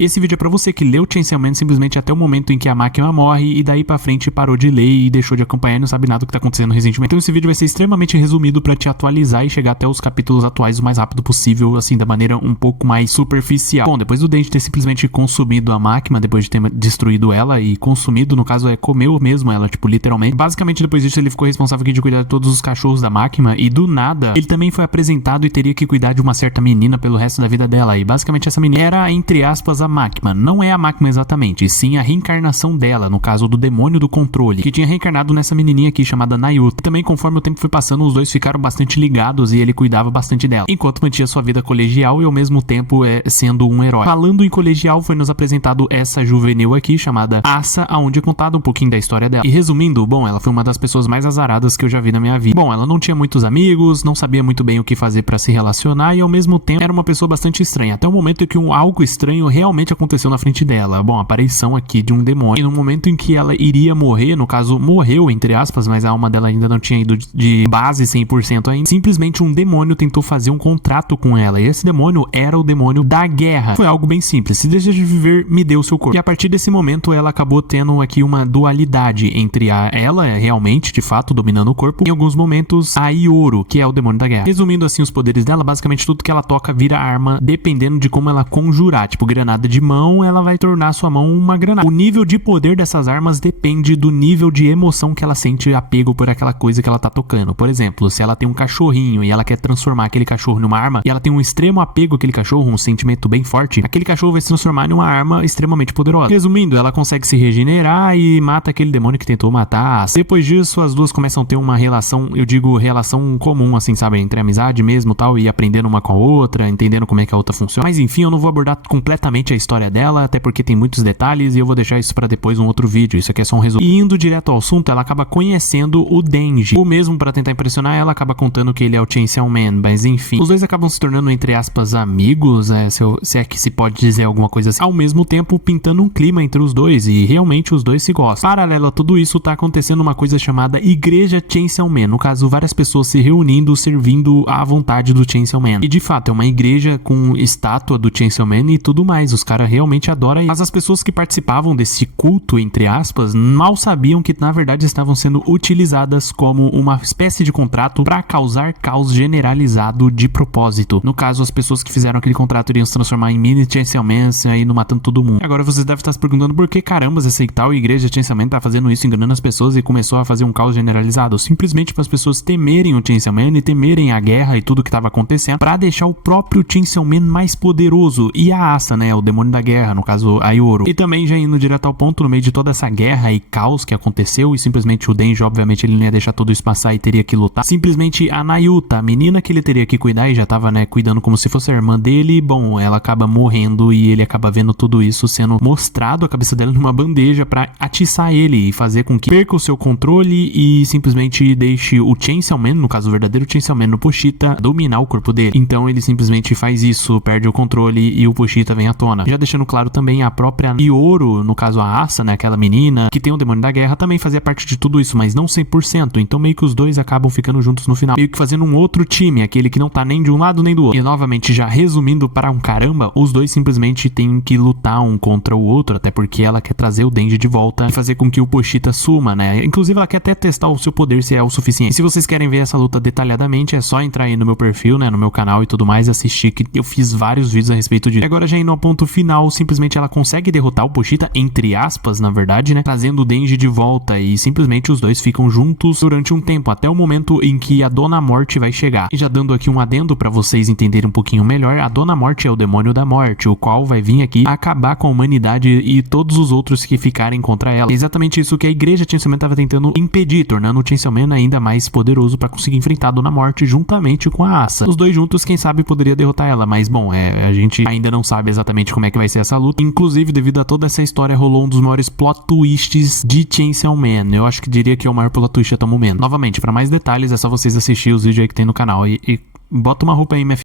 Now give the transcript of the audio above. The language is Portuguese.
Esse vídeo é pra você que leu Chainsaw Man simplesmente até o momento em que a máquina morre e daí pra frente parou de ler e deixou de acompanhar e não sabe nada do que tá acontecendo recentemente. Então esse vídeo vai ser extremamente resumido pra te atualizar e chegar até os capítulos atuais o mais rápido possível, assim, da maneira um pouco mais superficial. Bom, depois do Denji ter simplesmente consumido a máquina, depois de ter destruído ela e consumido, no caso comeu mesmo ela, tipo, literalmente. Basicamente depois disso ele ficou responsável aqui de cuidar de todos os cachorros da máquina e do nada ele também foi apresentado e teria que cuidar de uma certa menina pelo resto da vida dela. E basicamente essa menina era, entre aspas, a máquina. Não é a máquina exatamente, sim a reencarnação dela, no caso do demônio do controle, que tinha reencarnado nessa menininha aqui chamada Nayuta. Também conforme o tempo foi passando, os dois ficaram bastante ligados e ele cuidava bastante dela, enquanto mantinha sua vida colegial e ao mesmo tempo sendo um herói. Falando em colegial, foi nos apresentado essa juvenil aqui chamada Asa, aonde é contado um pouquinho da história dela. E resumindo, bom, ela foi uma das pessoas mais azaradas que eu já vi na minha vida. Bom, ela não tinha muitos amigos, não sabia muito bem o que fazer pra se relacionar e ao mesmo tempo era uma pessoa bastante estranha, até o momento em que algo estranho realmente aconteceu na frente dela. Bom, a aparição aqui de um demônio. E no momento em que ela iria morrer, no caso, morreu, entre aspas, mas a alma dela ainda não tinha ido de base 100% ainda, simplesmente um demônio tentou fazer um contrato com ela. E esse demônio era o demônio da guerra. Foi algo bem simples. Se deseja viver, me dê o seu corpo. E a partir desse momento, ela acabou tendo aqui uma dualidade entre ela, realmente, de fato, dominando o corpo, e em alguns momentos, a Ioro, que é o demônio da guerra. Resumindo assim os poderes dela, basicamente tudo que ela toca vira arma, dependendo de como ela conjurar. Tipo, granada de mão, ela vai tornar sua mão uma granada. O nível de poder dessas armas depende do nível de emoção que ela sente apego por aquela coisa que ela tá tocando. Por exemplo, se ela tem um cachorrinho e ela quer transformar aquele cachorro numa arma, e ela tem um extremo apego àquele cachorro, um sentimento bem forte, aquele cachorro vai se transformar numa arma extremamente poderosa. Resumindo, ela consegue se regenerar e mata aquele demônio que tentou matar. Depois disso, as duas começam a ter uma relação, eu digo relação comum, assim, sabe, entre amizade mesmo, tal, e aprendendo uma com a outra, entendendo como é que a outra funciona. Mas enfim, eu não vou abordar completamente a história dela, até porque tem muitos detalhes e eu vou deixar isso pra depois um outro vídeo. Isso aqui é só um resumo. E indo direto ao assunto, ela acaba conhecendo o Denji. Ou mesmo pra tentar impressionar ela, acaba contando que ele é o Chainsaw Man. Mas enfim, os dois acabam se tornando, entre aspas, amigos, se é que se pode dizer alguma coisa assim. Ao mesmo tempo, pintando um clima entre os dois e realmente os dois se gostam. Paralelo a tudo isso, tá acontecendo uma coisa chamada Igreja Chainsaw Man. No caso, várias pessoas se reunindo, servindo à vontade do Chainsaw Man. E de fato, é uma igreja com estátua do Chainsaw Man e tudo mais. Os caras realmente adoram. Mas as pessoas que participavam desse culto, entre aspas, mal sabiam que na verdade estavam sendo utilizadas como uma espécie de contrato para causar caos generalizado de propósito. No caso, as pessoas que fizeram aquele contrato iriam se transformar em mini Chainsaw Man, indo matando todo mundo. Agora vocês devem estar se perguntando por que carambas essa tal igreja Chainsaw Man tá fazendo isso, enganando as pessoas e começou a fazer um caos generalizado. Simplesmente para as pessoas temerem o Chainsaw Man e temerem a guerra e tudo que estava acontecendo, para deixar o próprio Chainsaw Man mais poderoso. E a Asa, né, o demônio da guerra, no caso a Ioro. E também já indo direto ao ponto, no meio de toda essa guerra e caos que aconteceu, e simplesmente o Denji, obviamente, ele não ia deixar tudo isso passar e teria que lutar. Simplesmente a Nayuta, a menina que ele teria que cuidar e já tava, né, cuidando como se fosse a irmã dele, bom, ela acaba morrendo e ele acaba vendo tudo isso sendo mostrado, a cabeça dela numa bandeja pra atiçar ele e fazer com que perca o seu controle e simplesmente deixe o Chainsaw Man, no caso o verdadeiro Chainsaw Man, no Pochita, dominar o corpo dele. Então ele simplesmente faz isso, perde o controle e o Pochita vem à tona. Já deixando claro também a própria Ioro, no caso a Asa, né, aquela menina que tem o demônio da guerra, também fazia parte de tudo isso, mas não 100%. Então meio que os dois acabam ficando juntos no final, meio que fazendo um outro time, aquele que não tá nem de um lado nem do outro. E novamente, já resumindo para um caramba, os dois simplesmente têm que lutar um contra o outro, até porque ela quer trazer o Denji de volta e fazer com que o Pochita suma, né? Inclusive ela quer até testar o seu poder se é o suficiente. E se vocês querem ver essa luta detalhadamente, é só entrar aí no meu perfil, né, no meu canal e tudo mais, assistir, que eu fiz vários vídeos a respeito disso. E agora já indo ao ponto final, simplesmente ela consegue derrotar o Pochita, entre aspas, na verdade, né, trazendo o Denji de volta e simplesmente os dois ficam juntos durante um tempo, até o momento em que a Dona Morte vai chegar. E já dando aqui um adendo pra vocês entenderem um pouquinho melhor, a Dona Morte é o demônio da morte, o qual vai vir aqui acabar com a humanidade e todos os outros que ficarem contra ela. É exatamente isso que a igreja Chainsaw Man tava tentando impedir, tornando o Chainsaw Man ainda mais poderoso pra conseguir enfrentar a Dona Morte juntamente com a Asa. Os dois juntos, quem sabe, poderia derrotar ela, mas bom, a gente ainda não sabe exatamente como é que vai ser essa luta. Inclusive, devido a toda essa história, rolou um dos maiores plot twists de Chainsaw Man. Eu acho que diria que é o maior plot twist até o momento. Novamente, pra mais detalhes, é só vocês assistirem os vídeos aí que tem no canal e bota uma roupa aí, minha filha.